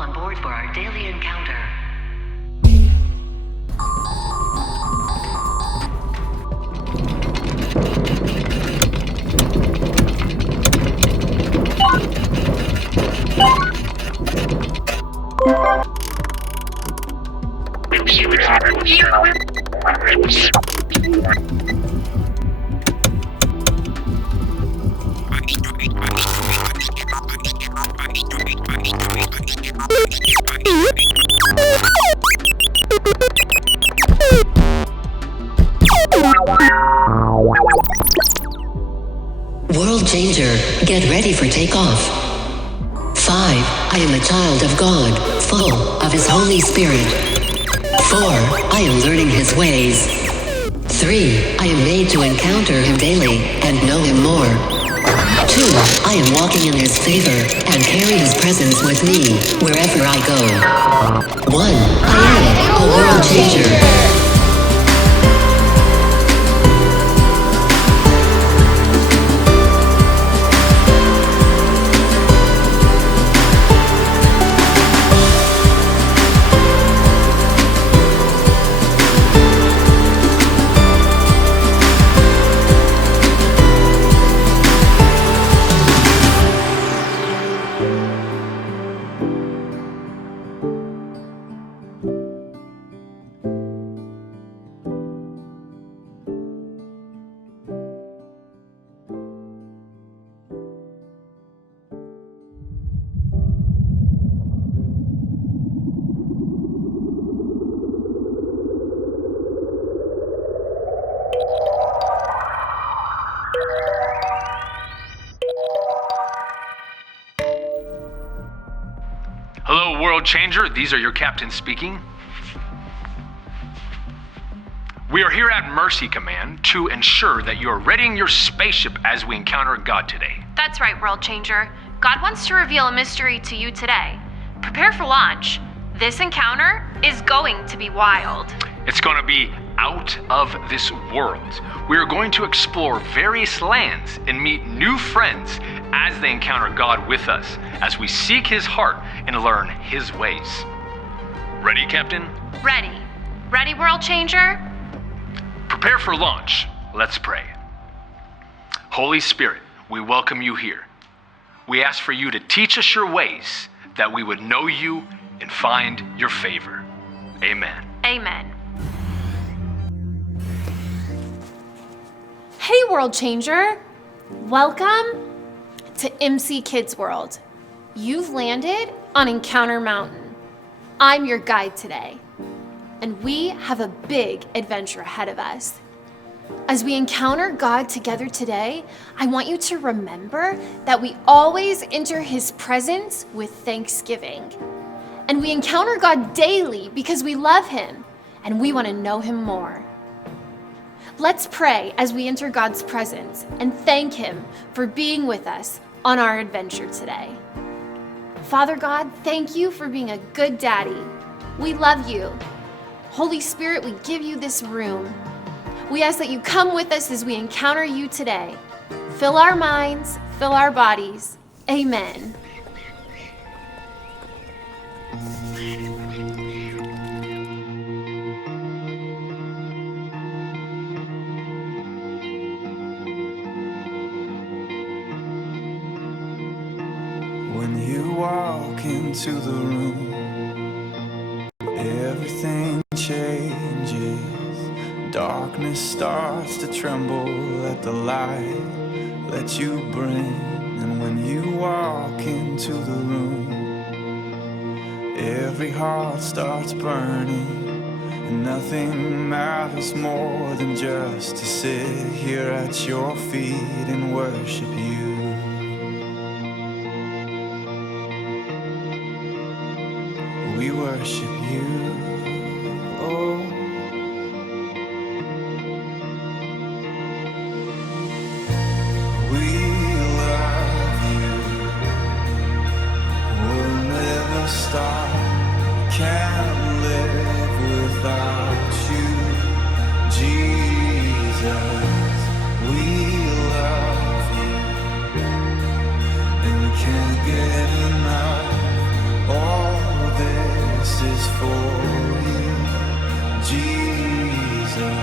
all on board for our daily encounter. World Changer, get ready for takeoff. 5. I am a child of God, full of His Holy Spirit. 4. I am learning His ways. 3. I am made to encounter Him daily and know Him more. 2. I am walking in His favor and carry His presence with me wherever I go. 1. I am a world changer. Hello, World Changer. These are your captains speaking. We are here at Mercy Command to ensure that you are readying your spaceship as we encounter God today. That's right, World Changer. God wants to reveal a mystery to you today. Prepare for launch. This encounter is going to be wild. It's going to be out of this world. We are going to explore various lands and meet new friends as they encounter God with us, as we seek His heart and learn His ways. Ready, Captain? Ready. Ready, World Changer? Prepare for launch. Let's pray. Holy Spirit, we welcome you here. We ask for you to teach us your ways, that we would know you and find your favor. Amen. Amen. Hey, World Changer! Welcome to MC Kids World. You've landed on Encounter Mountain. I'm your guide today, and we have a big adventure ahead of us. As we encounter God together today, I want you to remember that we always enter His presence with thanksgiving. And we encounter God daily because we love Him and we want to know Him more. Let's pray as we enter God's presence and thank Him for being with us on our adventure today. Father God, thank you for being a good daddy. We love you. Holy Spirit, we give you this room. We ask that you come with us as we encounter you today. Fill our minds, fill our bodies. Amen. When you walk into the room, everything changes. Darkness starts to tremble at the light that you bring. And when you walk into the room, every heart starts burning. And nothing matters more than just to sit here at your feet and worship you. We worship you, oh. We love you, we'll never stop. Can't live without you, Jesus. We love you, and we can't get enough. Oh, this is for you, Jesus.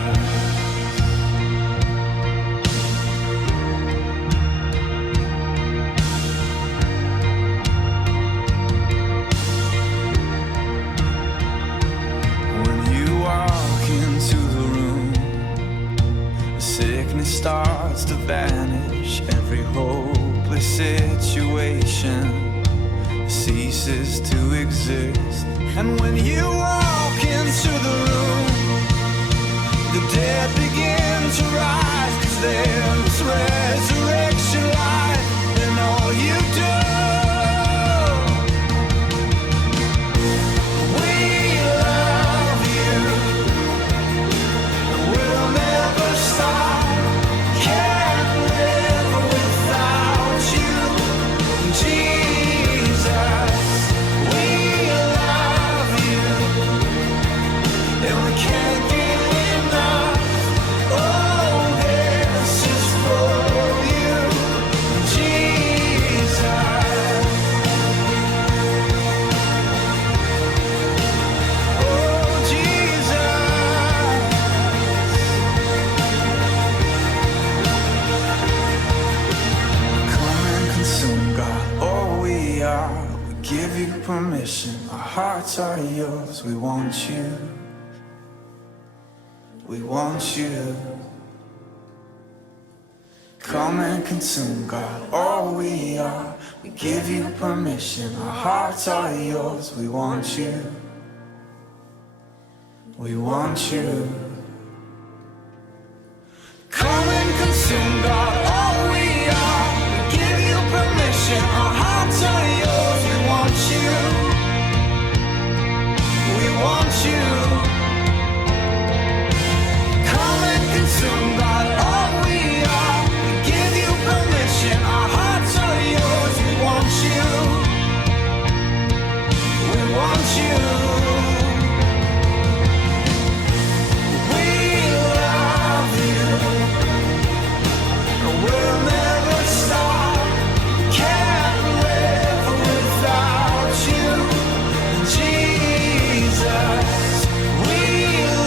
Starts to vanish, every hopeless situation ceases to exist. And when you walk into the room, the dead begin to rise, 'cause there's resurrection life in all you do. We love you, and we'll never stop. Permission, our hearts are yours. We want you. We want you. Come and consume, God, all we are. We give you permission, our hearts are yours. We want you. We want you. Come and consume, God, all we are. We give you permission, our hearts are yours. We want you. We want you. Come and consume, God, all we are. We give you permission, our hearts are yours. We want you. We want you. We love you. We'll never stop. Can't live without you, Jesus. We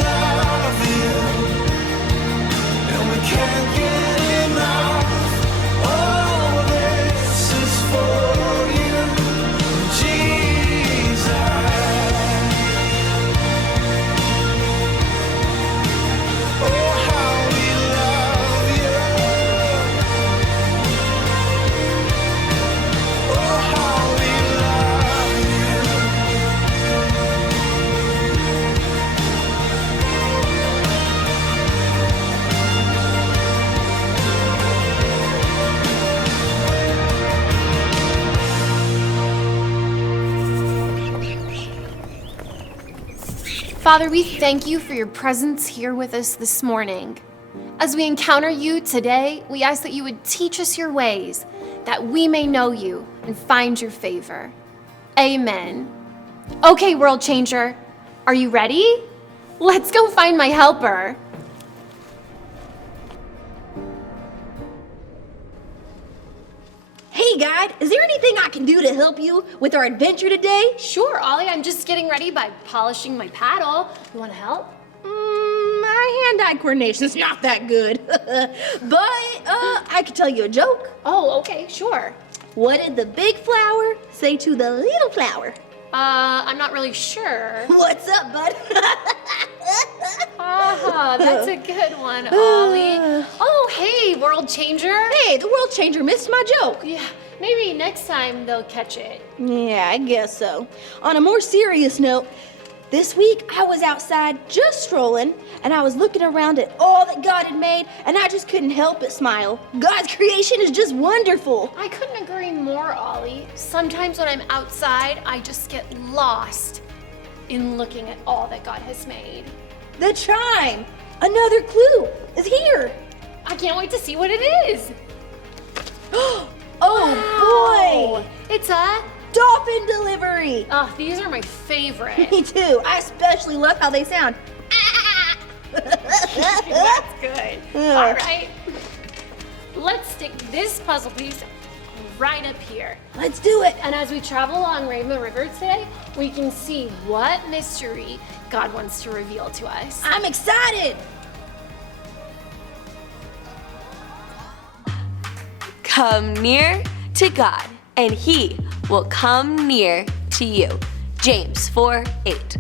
love you, and we can't get enough. Oh, this is for you, Jesus. Oh, how we love you. Oh, how we love you. Father, we thank you for your presence here with us this morning. As we encounter you today, we ask that you would teach us your ways, that we may know you and find your favor. Amen. Okay, world changer, are you ready? Let's go find my helper. Hey guide, is there anything I can do to help you with our adventure today? Sure, Ollie, I'm just getting ready by polishing my paddle. You want to help? My hand-eye coordination's not that good. But I could tell you a joke. Oh, okay, sure. What did the big flower say to the little flower? I'm not really sure. What's up, bud? That's a good one, Ollie. Oh, hey, world changer. Hey, the world changer missed my joke. Yeah, maybe next time they'll catch it. Yeah, I guess so. On a more serious note, this week I was outside just strolling, and I was looking around at all that God had made, and I just couldn't help but smile. God's creation is just wonderful. I couldn't agree more, Ollie. Sometimes when I'm outside, I just get lost in looking at all that God has made. The chime! Another clue is here. I can't wait to see what it is. Oh boy! It's a Dolphin delivery! Oh, these are my favorite. Me too. I especially love how they sound. That's good. All right. Let's stick this puzzle piece right up here. Let's do it. And as we travel along Rainbow River today, we can see what mystery God wants to reveal to us. I'm excited. Come near to God, and He will come near to you. James 4:8.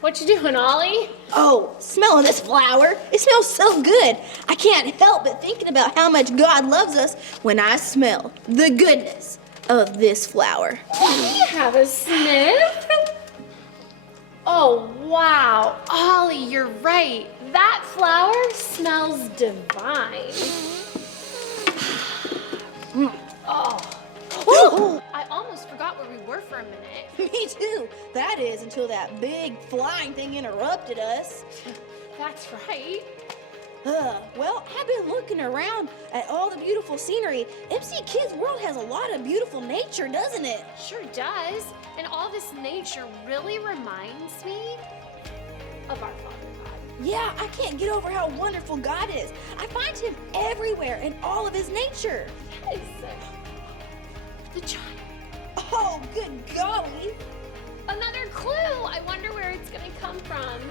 What you doing, Ollie? Oh, smelling this flower. It smells so good. I can't help but thinking about how much God loves us when I smell the goodness of this flower. Have a sniff? Oh, wow. Ollie, you're right. That flower smells divine. Oh, I almost forgot where we were for a minute. Me too. That is until that big flying thing interrupted us. That's right. Well, I've been looking around at all the beautiful scenery. MC Kids World has a lot of beautiful nature, doesn't it? Sure does. And all this nature really reminds me of our Father God. Yeah, I can't get over how wonderful God is. I find Him everywhere in all of His nature. Yes. The child. Oh, good golly. Another clue. I wonder where it's gonna come from.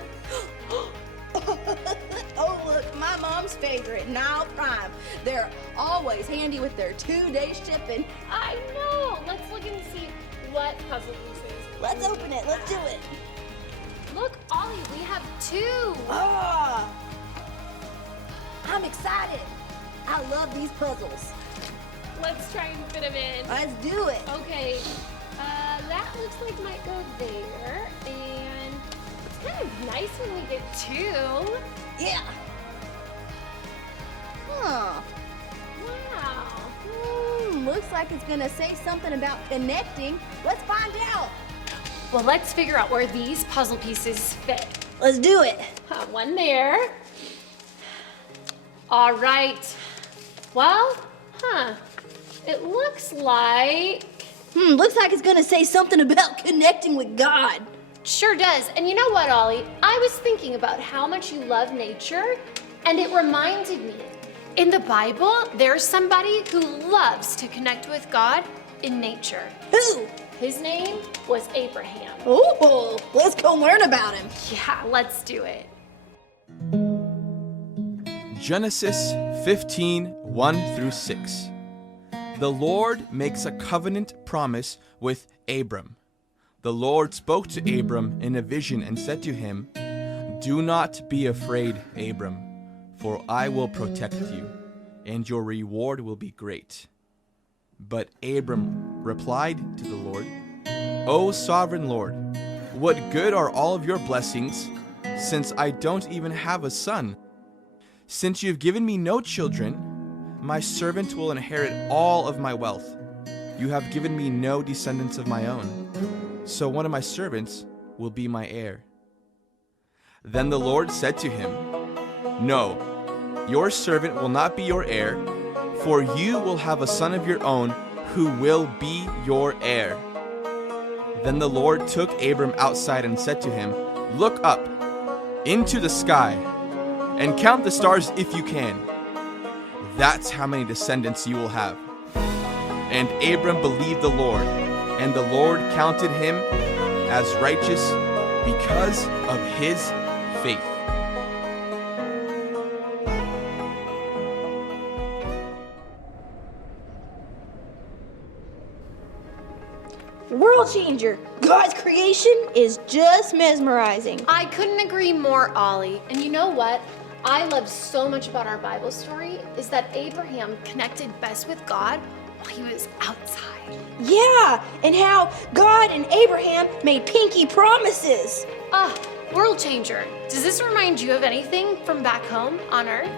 Oh, look, my mom's favorite, Nile Prime. They're always handy with their 2-day shipping. I know. Let's look and see what puzzle this is. Let's open it. Let's do it. Look, Ollie, we have 2. Ah, I'm excited. I love these puzzles. Let's try and fit them in. Let's do it. Okay, that looks like might go there, and it's kind of nice when we get 2. Yeah. Huh. Wow. Looks like it's gonna say something about connecting. Let's find out. Well, let's figure out where these puzzle pieces fit. Let's do it. One there. All right. Well, it looks like... Looks like it's gonna say something about connecting with God. Sure does. And you know what, Ollie? I was thinking about how much you love nature, and it reminded me. In the Bible, there's somebody who loves to connect with God in nature. Who? His name was Abraham. Oh, let's go learn about him. Yeah, let's do it. Genesis 15:1-6. The Lord makes a covenant promise with Abram. The Lord spoke to Abram in a vision and said to him, "Do not be afraid, Abram, for I will protect you, and your reward will be great." But Abram replied to the Lord, "O sovereign Lord, what good are all of your blessings, since I don't even have a son? Since you have given me no children, my servant will inherit all of my wealth. You have given me no descendants of my own, so one of my servants will be my heir." Then the Lord said to him, "No, your servant will not be your heir, for you will have a son of your own who will be your heir." Then the Lord took Abram outside and said to him, "Look up into the sky and count the stars if you can. That's how many descendants you will have." And Abram believed the Lord, and the Lord counted him as righteous because of his faith. World changer. God's creation is just mesmerizing. I couldn't agree more, Ollie. And you know what I love so much about our Bible story is that Abraham connected best with God while he was outside. Yeah, and how God and Abraham made pinky promises. World changer. Does this remind you of anything from back home on Earth?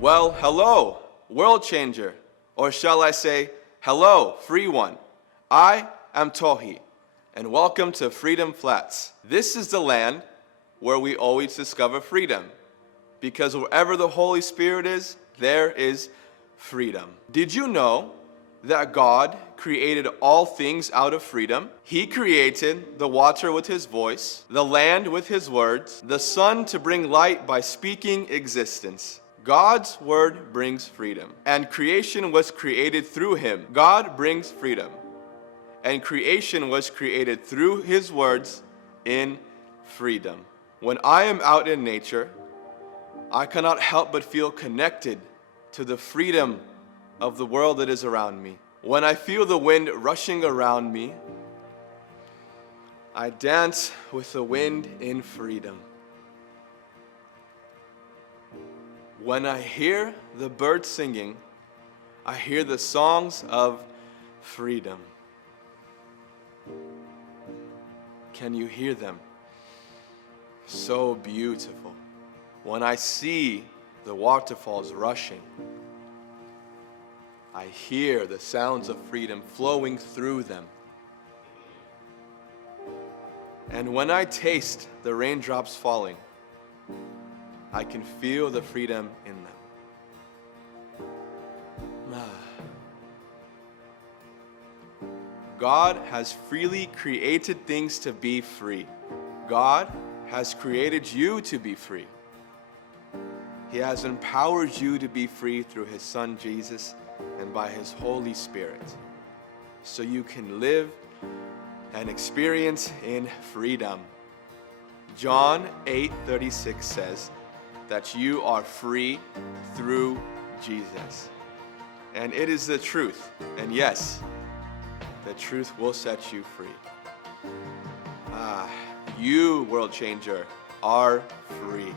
Well, hello, world changer. Or shall I say, hello, free one. I am Tohi, and welcome to Freedom Flats. This is the land where we always discover freedom, because wherever the Holy Spirit is, there is freedom. Did you know that God created all things out of freedom? He created the water with his voice, the land with his words, the sun to bring light by speaking existence. God's word brings freedom, and creation was created through him. God brings freedom, and creation was created through his words in freedom. When I am out in nature, I cannot help but feel connected to the freedom of the world that is around me. When I feel the wind rushing around me, I dance with the wind in freedom. When I hear the birds singing, I hear the songs of freedom. Can you hear them? So beautiful. When I see the waterfalls rushing, I hear the sounds of freedom flowing through them. And when I taste the raindrops falling, I can feel the freedom in them. God has freely created things to be free. God has created you to be free. He has empowered you to be free through his Son Jesus and by his Holy Spirit, so you can live and experience in freedom. John 8:36 says that you are free through Jesus. And it is the truth. And yes, the truth will set you free. You, world changer, are free.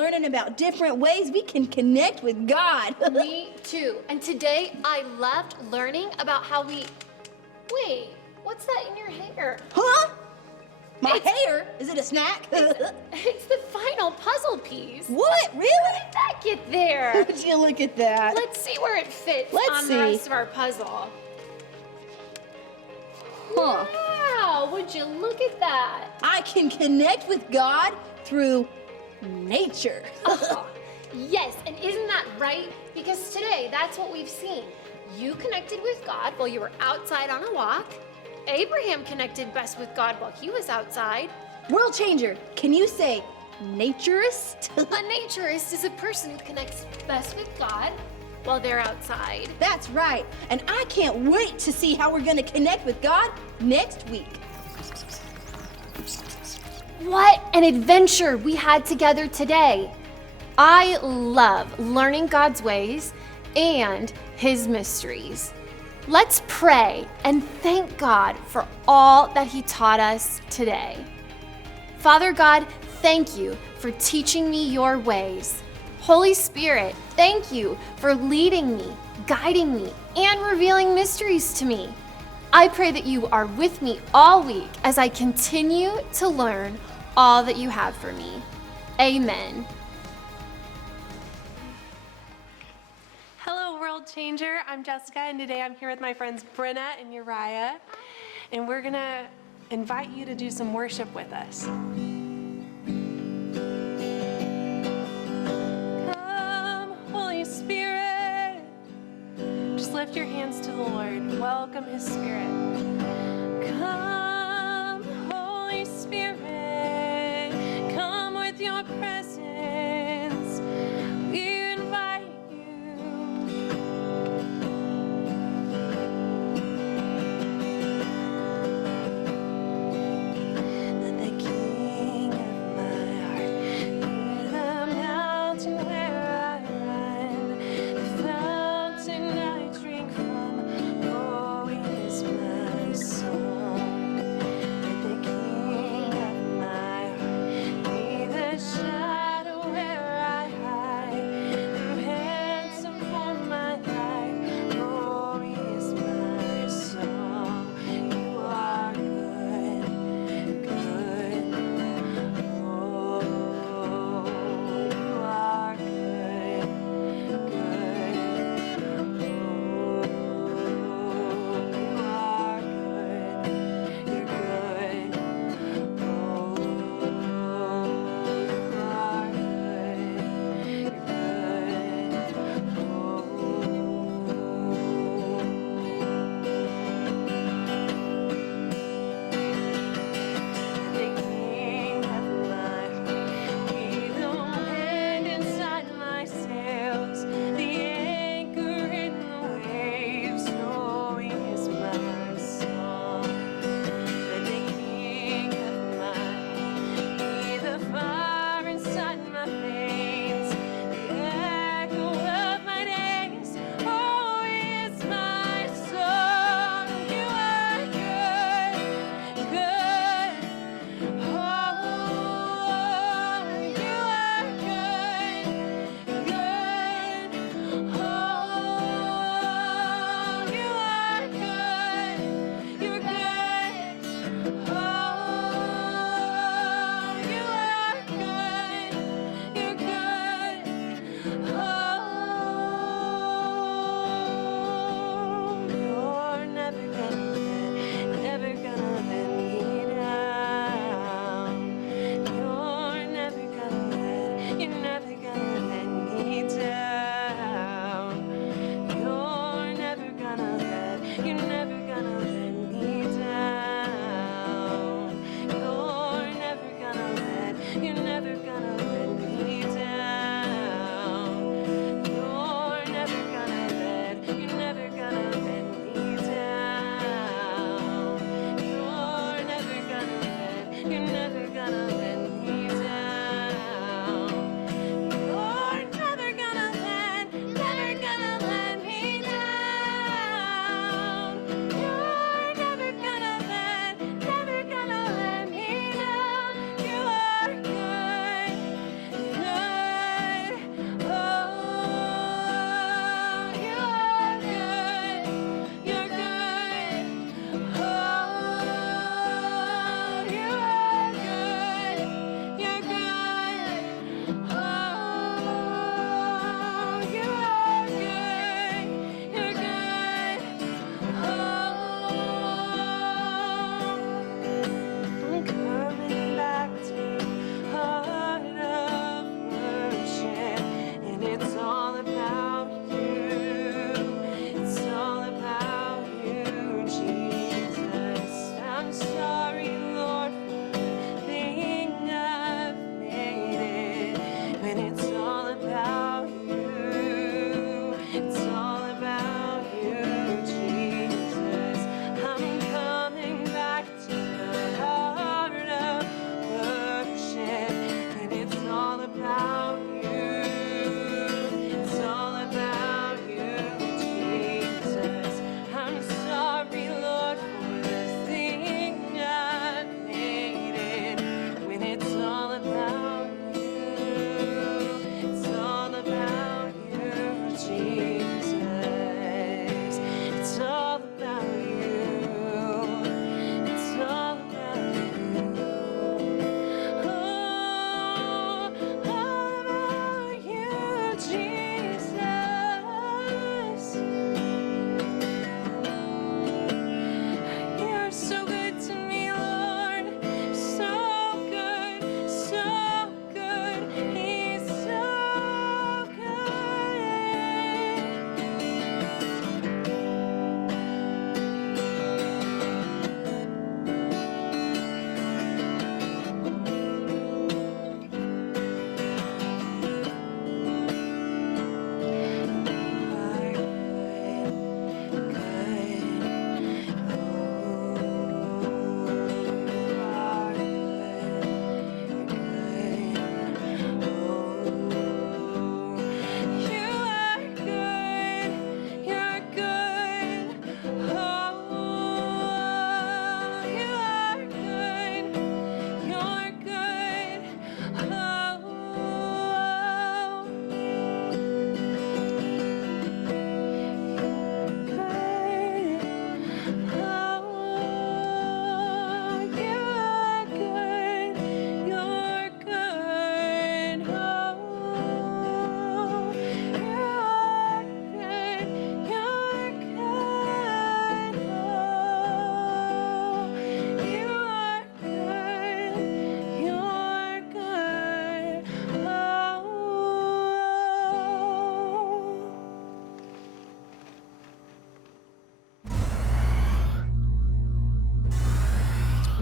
learning about different ways we can connect with God. Me too. And today I loved learning about how we. Wait, what's that in your hair? Huh? My It's- hair? Is it a snack? It's the final puzzle piece. What? Really? How did that get there? Would you look at that? Let's see where it fits Let's on see. the rest of our puzzle. Huh. Wow, would you look at that? I can connect with God through nature. Yes, and isn't that right? Because today, that's what we've seen. You connected with God while you were outside on a walk. Abraham connected best with God while he was outside. World changer, can you say naturist? A naturist is a person who connects best with God while they're outside. That's right. And I can't wait to see how we're going to connect with God next week. What an adventure we had together today. I love learning God's ways and His mysteries. Let's pray and thank God for all that He taught us today. Father God, thank you for teaching me your ways. Holy Spirit, thank you for leading me, guiding me, and revealing mysteries to me. I pray that you are with me all week as I continue to learn all that you have for me. Amen. Hello, World Changer. I'm Jessica, and today I'm here with my friends Brenna and Uriah, and we're going to invite you to do some worship with us. Come, Holy Spirit. Just lift your hands to the Lord. Welcome His Spirit. Come, Holy Spirit. Come with your presence. We invite you. Let the King of my heart be the mountain where I run, the fountain I drink from. Oh, He is my song. Let the King of my heart be the shadow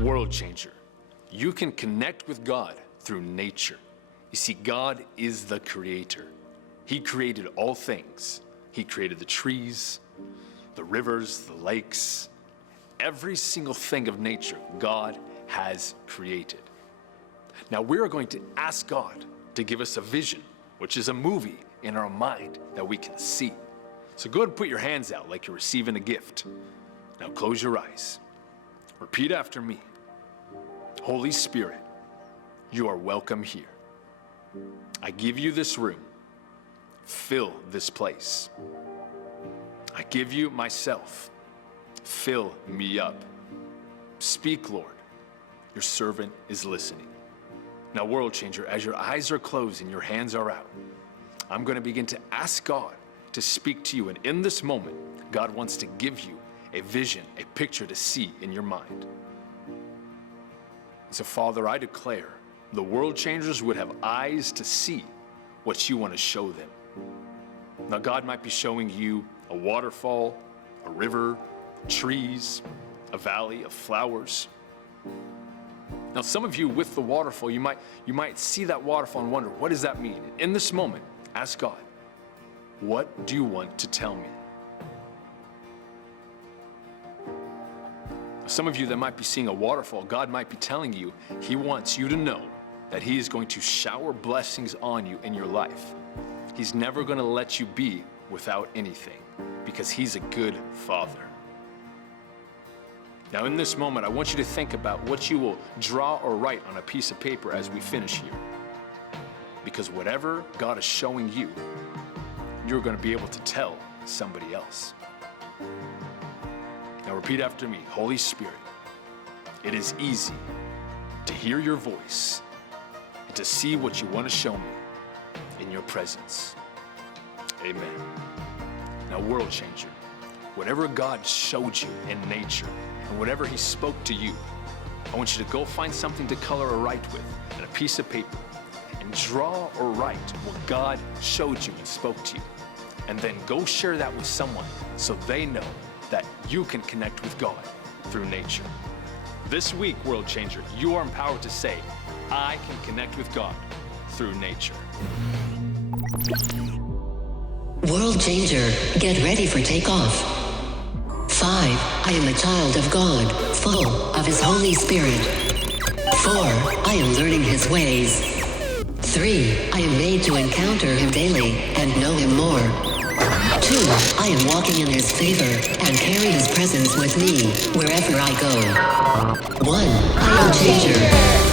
World changer. You can connect with God through nature. You see, God is the creator. He created all things. He created the trees, the rivers, the lakes. Every single thing of nature God has created. Now we're going to ask God to give us a vision, which is a movie in our mind that we can see. So go ahead and put your hands out like you're receiving a gift. Now close your eyes. Repeat after me. Holy Spirit, you are welcome here. I give you this room. Fill this place. I give you myself. Fill me up. Speak, Lord. Your servant is listening. Now, world changer, as your eyes are closed and your hands are out, I'm going to begin to ask God to speak to you. And in this moment, God wants to give you a vision, a picture to see in your mind. So, Father, I declare the world changers would have eyes to see what you want to show them. Now, God might be showing you a waterfall, a river, trees, a valley of flowers. Now, some of you with the waterfall, you might see that waterfall and wonder, what does that mean? In this moment, ask God, what do you want to tell me? Some of you that might be seeing a waterfall, God might be telling you, He wants you to know that He is going to shower blessings on you in your life. He's never going to let you be without anything because He's a good Father. Now in this moment, I want you to think about what you will draw or write on a piece of paper as we finish here. Because whatever God is showing you, you're going to be able to tell somebody else. Now repeat after me. Holy Spirit, it is easy to hear your voice and to see what you want to show me in your presence. Amen. Now, world changer, whatever God showed you in nature and whatever He spoke to you, I want you to go find something to color or write with and a piece of paper and draw or write what God showed you and spoke to you. And then go share that with someone so they know that you can connect with God through nature. This week, world changer, you are empowered to say, I can connect with God through nature. World changer, get ready for takeoff. 5. I am a child of God, full of His Holy Spirit. 4. I am learning His ways. 3. I am made to encounter Him daily and know Him more. 2. I am walking in His favor and carry His presence with me wherever I go. 1. I am changer.